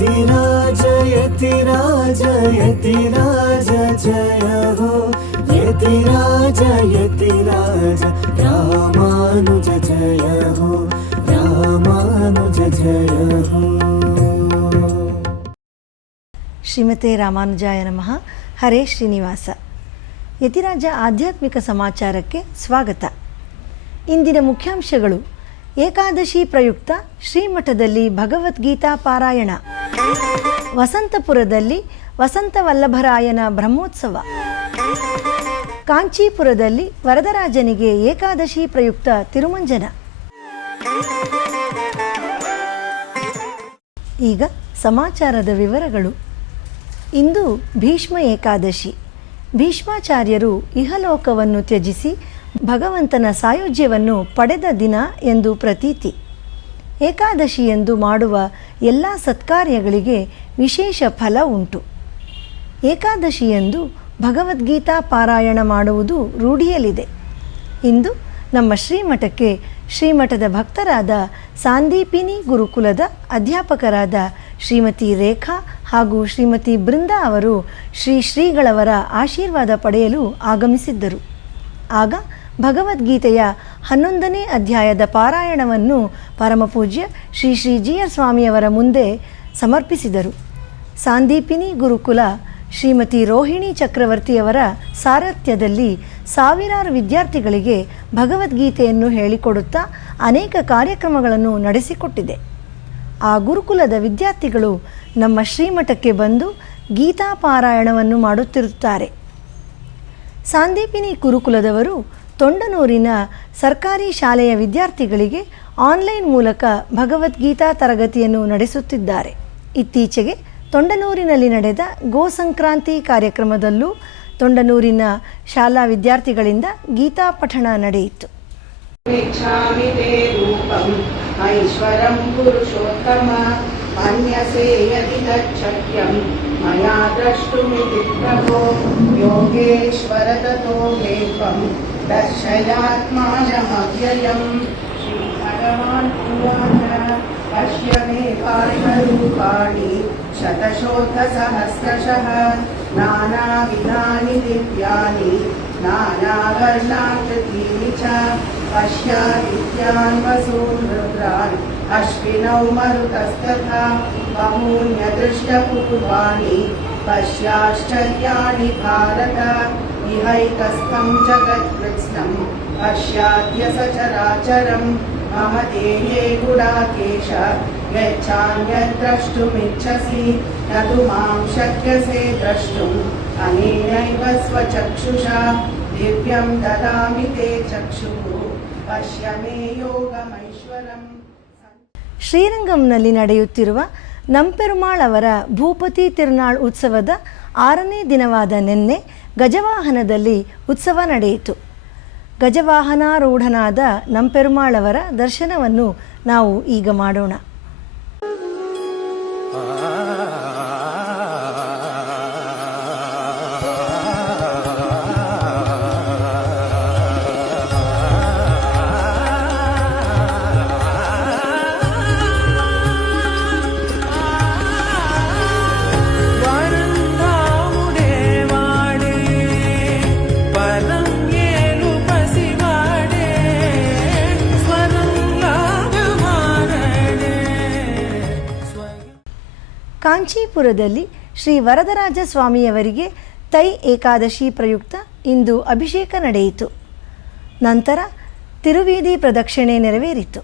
यतिराज यतिराज यतिराज जय हो यतिराज यतिराज रामानुज जय हो रामानुज जय हो। ಶ್ರೀಮತೆ ರಾಮಾನುಜಾಯ ನಮಃ. ಹರೇ ಶ್ರೀನಿವಾಸ. ಯತಿರಾಜ ಆಧ್ಯಾತ್ಮಿಕ ಸಮಾಚಾರಕ್ಕೆ ಸ್ವಾಗತ. ಇಂದಿನ ಮುಖ್ಯಾಂಶಗಳು: ಏಕಾದಶಿ ಪ್ರಯುಕ್ತ ಶ್ರೀಮಠದಲ್ಲಿ ಭಗವದ್ಗೀತಾ ಪಾರಾಯಣ, ವಸಂತಪುರದಲ್ಲಿ ವಸಂತವಲ್ಲಭರಾಯನ ಬ್ರಹ್ಮೋತ್ಸವ, ಕಾಂಚೀಪುರದಲ್ಲಿ ವರದರಾಜನಿಗೆ ಏಕಾದಶಿ ಪ್ರಯುಕ್ತ ತಿರುಮಂಜನ. ಈಗ ಸಮಾಚಾರದ ವಿವರಗಳು. ಇಂದು ಭೀಷ್ಮ ಏಕಾದಶಿ. ಭೀಷ್ಮಾಚಾರ್ಯರು ಇಹಲೋಕವನ್ನು ತ್ಯಜಿಸಿ ಭಗವಂತನ ಸಾಯುಜ್ಯವನ್ನು ಪಡೆದ ದಿನ ಎಂದು ಪ್ರತೀತಿ. ಏಕಾದಶಿಯಂದು ಮಾಡುವ ಎಲ್ಲ ಸತ್ಕಾರ್ಯಗಳಿಗೆ ವಿಶೇಷ ಫಲ ಉಂಟು. ಏಕಾದಶಿಯಂದು ಭಗವದ್ಗೀತಾ ಪಾರಾಯಣ ಮಾಡುವುದು ರೂಢಿಯಲ್ಲಿದೆ. ಇಂದು ನಮ್ಮ ಶ್ರೀಮಠಕ್ಕೆ ಶ್ರೀಮಠದ ಭಕ್ತರಾದ ಸಾಂದೀಪಿನಿ ಗುರುಕುಲದ ಅಧ್ಯಾಪಕರಾದ ಶ್ರೀಮತಿ ರೇಖಾ ಹಾಗೂ ಶ್ರೀಮತಿ ಬೃಂದಾ ಅವರು ಶ್ರೀಗಳವರ ಆಶೀರ್ವಾದ ಪಡೆಯಲು ಆಗಮಿಸಿದ್ದರು. ಆಗ ಭಗವದ್ಗೀತೆಯ 11ನೇ ಅಧ್ಯಾಯದ ಪಾರಾಯಣವನ್ನು ಪರಮಪೂಜ್ಯ ಶ್ರೀ ಜಿ.ಆರ್. ಸ್ವಾಮಿಯವರ ಮುಂದೆ ಸಮರ್ಪಿಸಿದರು. ಸಾಂದೀಪಿನಿ ಗುರುಕುಲ ಶ್ರೀಮತಿ ರೋಹಿಣಿ ಚಕ್ರವರ್ತಿಯವರ ಸಾರಥ್ಯದಲ್ಲಿ ಸಾವಿರಾರು ವಿದ್ಯಾರ್ಥಿಗಳಿಗೆ ಭಗವದ್ಗೀತೆಯನ್ನು ಹೇಳಿಕೊಡುತ್ತಾ ಅನೇಕ ಕಾರ್ಯಕ್ರಮಗಳನ್ನು ನಡೆಸಿಕೊಟ್ಟಿದೆ. ಆ ಗುರುಕುಲದ ವಿದ್ಯಾರ್ಥಿಗಳು ನಮ್ಮ ಶ್ರೀಮಠಕ್ಕೆ ಬಂದು ಗೀತಾ ಪಾರಾಯಣವನ್ನು ಮಾಡುತ್ತಿರುತ್ತಾರೆ. ಸಾಂದೀಪಿನಿ ಗುರುಕುಲದವರು ತೊಂಡನೂರಿನ ಸರ್ಕಾರಿ ಶಾಲೆಯ ವಿದ್ಯಾರ್ಥಿಗಳಿಗೆ ಆನ್ಲೈನ್ ಮೂಲಕ ಭಗವದ್ಗೀತಾ ತರಗತಿಯನ್ನು ನಡೆಸುತ್ತಿದ್ದಾರೆ. ಇತ್ತೀಚೆಗೆ ತೊಂಡನೂರಿನಲ್ಲಿ ನಡೆದ ಗೋ ಸಂಕ್ರಾಂತಿ ಕಾರ್ಯಕ್ರಮದಲ್ಲೂ ತೊಂಡನೂರಿನ ಶಾಲಾ ವಿದ್ಯಾರ್ಥಿಗಳಿಂದ ಗೀತಾ ಪಠಣ ನಡೆಯಿತು. ಐಶ್ವರಂ ಪುರುಷೋತ್ತಮ ಮನ್ಯಸೇ ಯದಿ ತಚ್ಛಕ್ಯಂ ಮಯಾ ದ್ರಷ್ಟುಮಿತಿ ಪ್ರಭೋ ಯೋಗೇಶ್ವರ ತತೋ ಮೇಕಂ ದರ್ಶಯಾತ್ಮಾನಮವ್ಯಯಂ. ಶ್ರೀ ಭಗವಾನ್ ಉವಾಚ ಪಶ್ಯ ಮೇ ಪಾರ್ಶ್ವರೂಪಾಣಿ ಶತಶೋಥಸಹಸ್ರಶಃ ನಾನಾವಿಧಾನಿ ದಿವ್ಯಾನಿ ನಾನಾವರ್ಣಾಕೃತೀನಿ ಚ ಪಶ್ಯಾದಿತ್ಯಾನ್ ವಸೂನ್ ರುದ್ರಾನ್ ಅಶ್ವಿನೌ ಮರುತಸ್ತಥಾ ಬಹೂನ್ಯದೃಷ್ಟಪೂರ್ವಾಣಿ ಪಶ್ಯಾಶ್ಚರ್ಯಾಣಿ ಭಾರತ ಇಹೈಕಸ್ಥಂ ಜಗತ್ಕೃತ್ಸ್ನಂ ಪಶ್ಯಾದ್ಯ ಸಚರಾಚರಂ ಮಮ ದೇಹೇ ಗುಡಾಕೇಶ ಯಚ್ಛಾನ್ಯದ್ದ್ರಷ್ಟುಮಿಚ್ಛಸಿ ನ ತು ಮಾಂ ಶಕ್ಯಸೇ ದ್ರಷ್ಟುಂ ಅನೇನೈವ ಸ್ವಚಕ್ಷುಷಾ ದಿವ್ಯಂ ದದಾಮಿ ತೇ ಚಕ್ಷುಃ ಪಶ್ಯ ಮೇ ಯೋಗಮೈಶ್ವರಂ. ಶ್ರೀರಂಗಂನಲ್ಲಿ ನಡೆಯುತ್ತಿರುವ ನಂಪೆರುಮಾಳ್ ಅವರ ಭೂಪತಿ ತಿರುನಾಳ್ ಉತ್ಸವದ 6ನೇ ದಿನವಾದ ನಿನ್ನೆ ಗಜವಾಹನದಲ್ಲಿ ಉತ್ಸವ ನಡೆಯಿತು. ಗಜವಾಹನಾರೂಢನಾದ ನಂಪೆರುಮಾಳ್ ಅವರ ದರ್ಶನವನ್ನು ನಾವು ಈಗ ಮಾಡೋಣ. ಕಾಂಚೀಪುರದಲ್ಲಿ ಶ್ರೀ ವರದರಾಜ ಸ್ವಾಮಿಯವರಿಗೆ ತೈ ಏಕಾದಶಿ ಪ್ರಯುಕ್ತ ಇಂದು ಅಭಿಷೇಕ ನಡೆಯಿತು. ನಂತರ ತಿರುವೀದಿ ಪ್ರದಕ್ಷಿಣೆ ನೆರವೇರಿತು.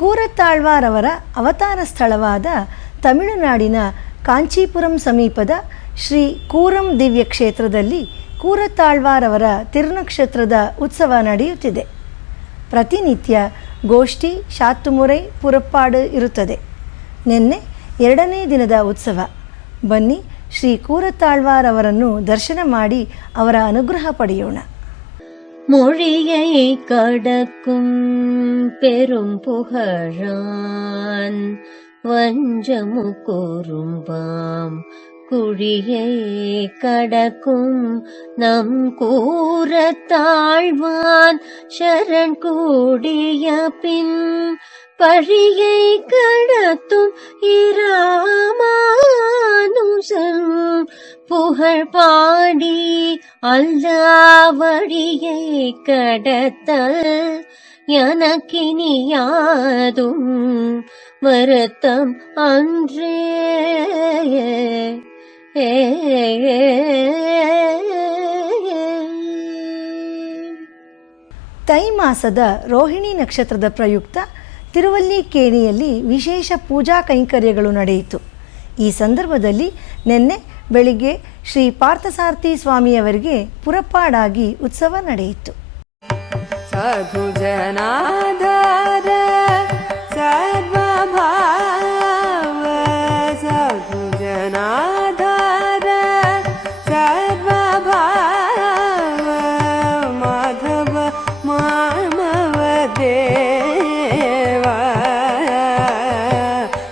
ಕೂರತ್ತಾಳ್ವಾರ್ ಅವರ ಅವತಾರ ಸ್ಥಳವಾದ ತಮಿಳುನಾಡಿನ ಕಾಂಚೀಪುರಂ ಸಮೀಪದ ಶ್ರೀ ಕೂರಂ ದಿವ್ಯ ಕ್ಷೇತ್ರದಲ್ಲಿ ಕೂರತ್ತಾಳ್ವಾರ್ ಅವರ ತಿರುನಕ್ಷತ್ರದ ಉತ್ಸವ ನಡೆಯುತ್ತಿದೆ. ಪ್ರತಿನಿತ್ಯ ಗೋಷ್ಠಿ, ಶಾತ್ತುಮುರೈ, ಪುರಪ್ಪಾಡು ಇರುತ್ತದೆ. ನಿನ್ನೆ 2ನೇ ದಿನದ ಉತ್ಸವ. ಬನ್ನಿ ಶ್ರೀ ಕೂರತ್ತಾಳ್ವಾರ್ ಅವರನ್ನು ದರ್ಶನ ಮಾಡಿ ಅವರ ಅನುಗ್ರಹ ಪಡೆಯೋಣ. மொழியை கடக்கும் பெரும் புகழான் வஞ்சமு கூறும்பாம் குழியை கடக்கும் நம் கூரத்தாழ்வான் சரண் கூடிய பின் பழியை கடத்தும் இராமானுசன் புகழ் பாடி அல்லாவடியை கடத்தல் எனக்கினி யாதும் வருத்தம் அன்றே. ತೈ ಮಾಸದ ರೋಹಿಣಿ ನಕ್ಷತ್ರದ ಪ್ರಯುಕ್ತ ತಿರುವಲ್ಲಿಕೇಣಿಯಲ್ಲಿ ವಿಶೇಷ ಪೂಜಾ ಕೈಂಕರ್ಯಗಳು ನಡೆಯಿತು. ಈ ಸಂದರ್ಭದಲ್ಲಿ ನಿನ್ನೆ ಬೆಳಿಗ್ಗೆ ಶ್ರೀ ಪಾರ್ಥಸಾರಥಿ ಸ್ವಾಮಿಯವರಿಗೆ ಪುರಪ್ಪಾಡಾಗಿ ಉತ್ಸವ ನಡೆಯಿತು. ಸಾಧು ಜನಾಧಾರ ಸರ್ವಭಾವ, ಸಾಧು ಜನಾಧಾರ ಸರ್ವಭಾವ, ಮಾಧವ ಮಾನವ ದೇವ,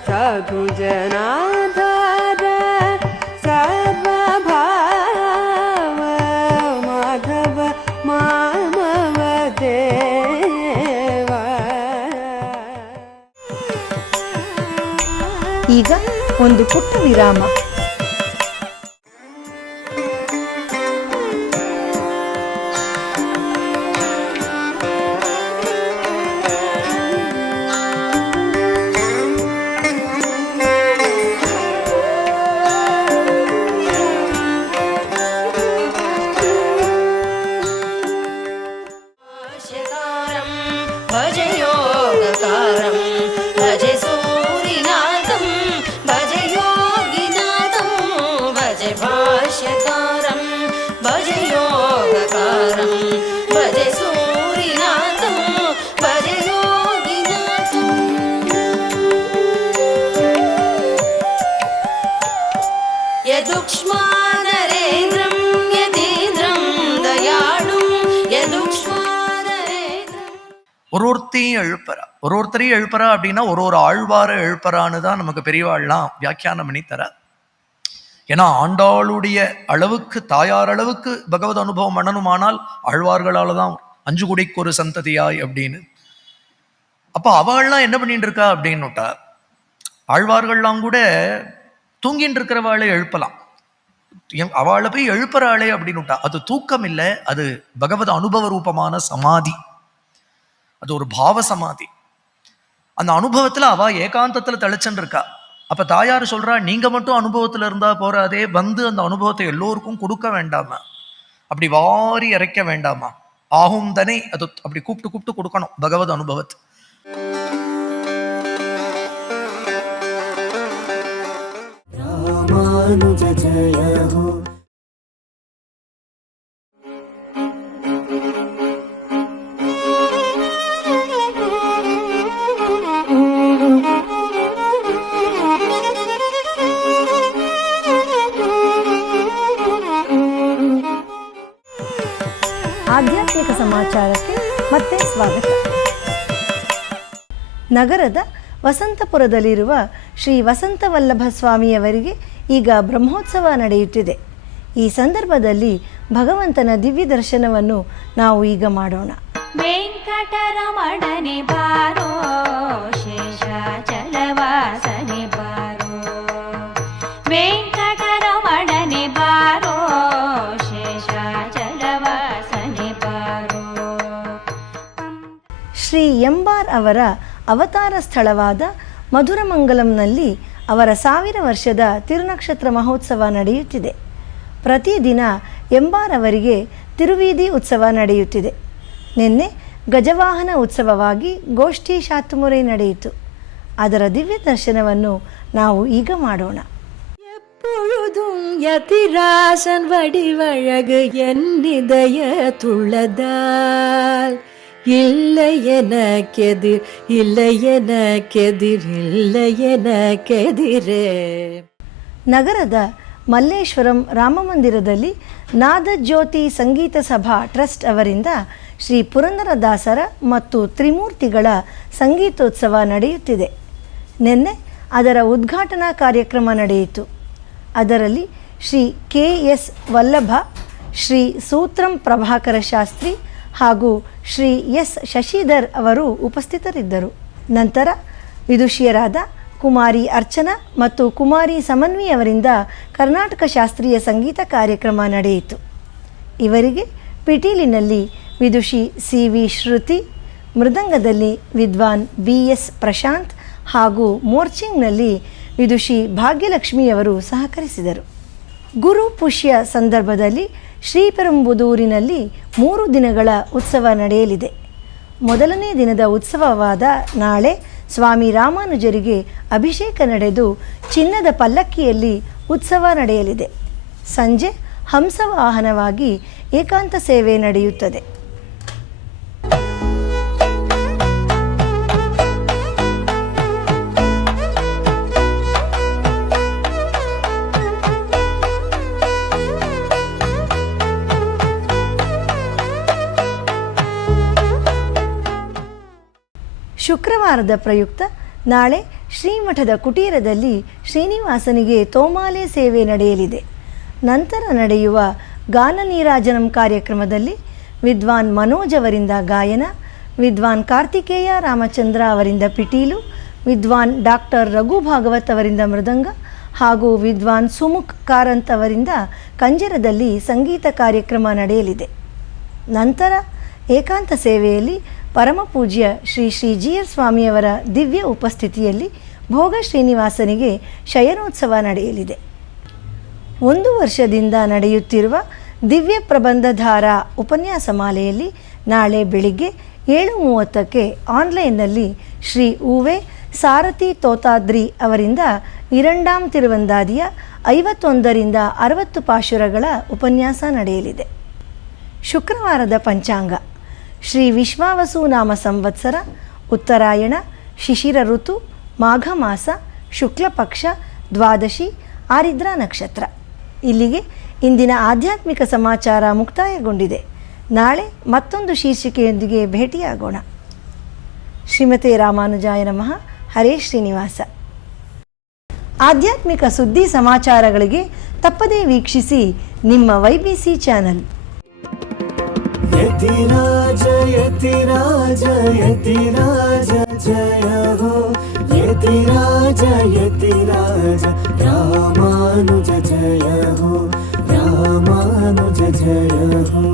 ಸಾಧು ಜನಾಧಾರ ಸರ್ವಭಾವ, ಮಾಧವ ಮಾನವ ದೇವ. ಈಗ ಒಂದು ಪುಟ್ಟ ವಿರಾಮ. ஒருத்தரையும் எழுப்புறா அப்படின்னா ஒரு ஆழ்வார எழுப்புறான்னு தான் நமக்கு பெரியவாள்லாம் வியாக்கியானம் பண்ணி தர. ஏன்னா ஆண்டாளுடைய அளவுக்கு, தாயார் அளவுக்கு பகவத் அனுபவம் பண்ணணுமானால் ஆழ்வார்களால தான் 5 குடிக்கு ஒரு சந்ததியாய் அப்படின்னு. அப்ப அவள்லாம் என்ன பண்ணிட்டு இருக்கா அப்படின்னுட்டா, ஆழ்வார்கள்லாம் கூட தூங்கிட்டு இருக்கிறவாளை எழுப்பலாம், அவளை போய் எழுப்புறாளே அப்படின்னுட்டா அது தூக்கம் இல்லை, அது பகவத் அனுபவ ரூபமான சமாதி, அது ஒரு பாவ சமாதி. அந்த அனுபவத்துல அவ ஏகாந்தத்துல தெளிச்சுன்னு இருக்கா. அப்ப தாயார் சொல்றா, நீங்க மட்டும் அனுபவத்துல இருந்தா போறாதே, வந்து அந்த அனுபவத்தை எல்லோருக்கும் கொடுக்க வேண்டாமா, அப்படி வாரி இறைக்க வேண்டாமா, ஆகும் தானே, அது அப்படி கூப்பிட்டு கூப்பிட்டு கொடுக்கணும் பகவத் அனுபவத்தை. ராமானுஜ ஜய ஹோ. ಆಧ್ಯಾತ್ಮಿಕ ಸಮಾಚಾರಕ್ಕೆ ಮತ್ತೆ ಸ್ವಾಗತ. ನಗರದ ವಸಂತಪುರದಲ್ಲಿರುವ ಶ್ರೀ ವಸಂತವಲ್ಲಭ ಸ್ವಾಮಿಯವರಿಗೆ ಈಗ ಬ್ರಹ್ಮೋತ್ಸವ ನಡೆಯುತ್ತಿದೆ. ಈ ಸಂದರ್ಭದಲ್ಲಿ ಭಗವಂತನ ದಿವ್ಯ ದರ್ಶನವನ್ನು ನಾವು ಈಗ ಮಾಡೋಣ. ವೆಂಕಟರಮಣನೆ ಬಾರೋ, ಶೇಷಾಚಲವಾಸನೆ ಬಾರೋ, ವೆಂಕಟರಮಣನೆ ಬಾರೋ, ಶೇಷಾಚಲವಾಸನೆ ಬಾರೋ. ಶ್ರೀ ಎಂಬಾರ್ ಅವರ ಅವತಾರ ಸ್ಥಳವಾದ ಮಧುರಮಂಗಲಂನಲ್ಲಿ ಅವರ 1000 ವರ್ಷದ ತಿರುನಕ್ಷತ್ರ ಮಹೋತ್ಸವ ನಡೆಯುತ್ತಿದೆ. ಪ್ರತಿದಿನ ಎಂಬಾರ್ ಅವರಿಗೆ ತಿರುವೀದಿ ಉತ್ಸವ ನಡೆಯುತ್ತಿದೆ. ನಿನ್ನೆ ಗಜವಾಹನ ಉತ್ಸವವಾಗಿ ಗೋಷ್ಠಿ ಶಾತುಮುರೆ ನಡೆಯಿತು. ಅದರ ದಿವ್ಯ ದರ್ಶನವನ್ನು ನಾವು ಈಗ ಮಾಡೋಣ. எப்பொழுதும் யதிராசன் வடிவழகு என்னிதய துள்ளதால் இல்லை எனக்கெதிர் இல்லை எனக்கெதிர் இல்லை எனக்கெதிரே. ನಗರದ ಮಲ್ಲೇಶ್ವರಂ ರಾಮಮಂದಿರದಲ್ಲಿ ನಾದಜ್ಯೋತಿ ಸಂಗೀತ ಸಭಾ ಟ್ರಸ್ಟ್ ಅವರಿಂದ ಶ್ರೀ ಪುರಂದರದಾಸರ ಮತ್ತು ತ್ರಿಮೂರ್ತಿಗಳ ಸಂಗೀತೋತ್ಸವ ನಡೆಯುತ್ತಿದೆ. ನಿನ್ನೆ ಅದರ ಉದ್ಘಾಟನಾ ಕಾರ್ಯಕ್ರಮ ನಡೆಯಿತು. ಅದರಲ್ಲಿ ಶ್ರೀ KS ವಲ್ಲಭ, ಶ್ರೀ ಸೂತ್ರಂ ಪ್ರಭಾಕರ ಶಾಸ್ತ್ರಿ ಹಾಗೂ ಶ್ರೀ S ಶಶಿಧರ್ ಅವರು ಉಪಸ್ಥಿತರಿದ್ದರು. ನಂತರ ವಿದುಷಿಯರಾದ ಕುಮಾರಿ ಅರ್ಚನಾ ಮತ್ತು ಕುಮಾರಿ ಸಮನ್ವಿ ಅವರಿಂದ ಕರ್ನಾಟಕ ಶಾಸ್ತ್ರೀಯ ಸಂಗೀತ ಕಾರ್ಯಕ್ರಮ ನಡೆಯಿತು. ಇವರಿಗೆ ಪಿಟೀಲಿನಲ್ಲಿ ವಿದುಷಿ CV ಶ್ರುತಿ, ಮೃದಂಗದಲ್ಲಿ ವಿದ್ವಾನ್ BS ಪ್ರಶಾಂತ್ ಹಾಗೂ ಮೋರ್ಚಿಂಗ್ನಲ್ಲಿ ವಿದುಷಿ ಭಾಗ್ಯಲಕ್ಷ್ಮಿಯವರು ಸಹಕರಿಸಿದರು. ಗುರು ಪುಷ್ಯ ಸಂದರ್ಭದಲ್ಲಿ ಶ್ರೀಪೆರುಂಬುದೂರಿನಲ್ಲಿ 3 ದಿನಗಳ ಉತ್ಸವ ನಡೆಯಲಿದೆ. ಮೊದಲನೇ ದಿನದ ಉತ್ಸವವಾದ ನಾಳೆ ಸ್ವಾಮಿ ರಾಮಾನುಜರಿಗೆ ಅಭಿಷೇಕ ನಡೆದು ಚಿನ್ನದ ಪಲ್ಲಕ್ಕಿಯಲ್ಲಿ ಉತ್ಸವ ನಡೆಯಲಿದೆ. ಸಂಜೆ ಹಂಸವಾಹನವಾಗಿ ಏಕಾಂತ ಸೇವೆ ನಡೆಯುತ್ತದೆ. ಶುಕ್ರವಾರದ ಪ್ರಯುಕ್ತ ನಾಳೆ ಶ್ರೀಮಠದ ಕುಟೀರದಲ್ಲಿ ಶ್ರೀನಿವಾಸನಿಗೆ ತೋಮಾಲೆ ಸೇವೆ ನಡೆಯಲಿದೆ. ನಂತರ ನಡೆಯುವ ಗಾನ ನೀರಾಜನಂ ಕಾರ್ಯಕ್ರಮದಲ್ಲಿ ವಿದ್ವಾನ್ ಮನೋಜ್ ಅವರಿಂದ ಗಾಯನ, ವಿದ್ವಾನ್ ಕಾರ್ತಿಕೇಯ ರಾಮಚಂದ್ರ ಅವರಿಂದ ಪಿಟೀಲು, ವಿದ್ವಾನ್ ಡಾಕ್ಟರ್ ರಘು ಭಾಗವತ್ ಅವರಿಂದ ಮೃದಂಗ ಹಾಗೂ ವಿದ್ವಾನ್ ಸುಮುಖ್ ಕಾರಂತ್ ಅವರಿಂದ ಕಂಜರದಲ್ಲಿ ಸಂಗೀತ ಕಾರ್ಯಕ್ರಮ ನಡೆಯಲಿದೆ. ನಂತರ ಏಕಾಂತ ಸೇವೆಯಲ್ಲಿ ಪರಮಪೂಜ್ಯ ಶ್ರೀ ಶ್ರೀ GR ಸ್ವಾಮಿಯವರ ದಿವ್ಯ ಉಪಸ್ಥಿತಿಯಲ್ಲಿ ಭೋಗ ಶ್ರೀನಿವಾಸನಿಗೆ ಶಯನೋತ್ಸವ ನಡೆಯಲಿದೆ. 1 ವರ್ಷದಿಂದ ನಡೆಯುತ್ತಿರುವ ದಿವ್ಯ ಪ್ರಬಂಧಧಾರ ಉಪನ್ಯಾಸ ಮಾಲೆಯಲ್ಲಿ ನಾಳೆ ಬೆಳಿಗ್ಗೆ 7:30ಕ್ಕೆ ಆನ್ಲೈನ್ನಲ್ಲಿ ಶ್ರೀ ಉವೆ ಸಾರಥಿ ತೋತಾದ್ರಿ ಅವರಿಂದ ಇರಂಡಾಂ ತಿರುವಂದಾದಿಯ 51ರಿಂದ 60 ಪಾಶುರಗಳ ಉಪನ್ಯಾಸ ನಡೆಯಲಿದೆ. ಶುಕ್ರವಾರದ ಪಂಚಾಂಗ ಶ್ರೀ ವಿಶ್ವಾವಸು ನಾಮ ಸಂವತ್ಸರ, ಉತ್ತರಾಯಣ, ಶಿಶಿರ ಋತು, ಮಾಘ ಮಾಸ, ಶುಕ್ಲ ಪಕ್ಷ, ದ್ವಾದಶಿ, ಆರಿದ್ರಾ ನಕ್ಷತ್ರ. ಇಲ್ಲಿಗೆ ಇಂದಿನ ಆಧ್ಯಾತ್ಮಿಕ ಸಮಾಚಾರ ಮುಕ್ತಾಯಗೊಂಡಿದೆ. ನಾಳೆ ಮತ್ತೊಂದು ಶೀರ್ಷಿಕೆಯೊಂದಿಗೆ ಭೇಟಿಯಾಗೋಣ. ಶ್ರೀಮತೆ ರಾಮಾನುಜಾಯ ನಮಃ. ಹರೇ ಶ್ರೀನಿವಾಸ. ಆಧ್ಯಾತ್ಮಿಕ ಸುದ್ದಿ ಸಮಾಚಾರಗಳಿಗೆ ತಪ್ಪದೇ ವೀಕ್ಷಿಸಿ ನಿಮ್ಮ YBC ಚಾನಲ್. ಯತಿರಾಜ ಯತಿರಾಜ ಯತಿರಾಜ ಜಯ ಹೋ ಯತಿರಾಜ ಯತಿರಾಜ ರಾಮಾನುಜ ಜಯ ಹೋ ರಾಮಾನುಜ ಜಯ ಹೋ.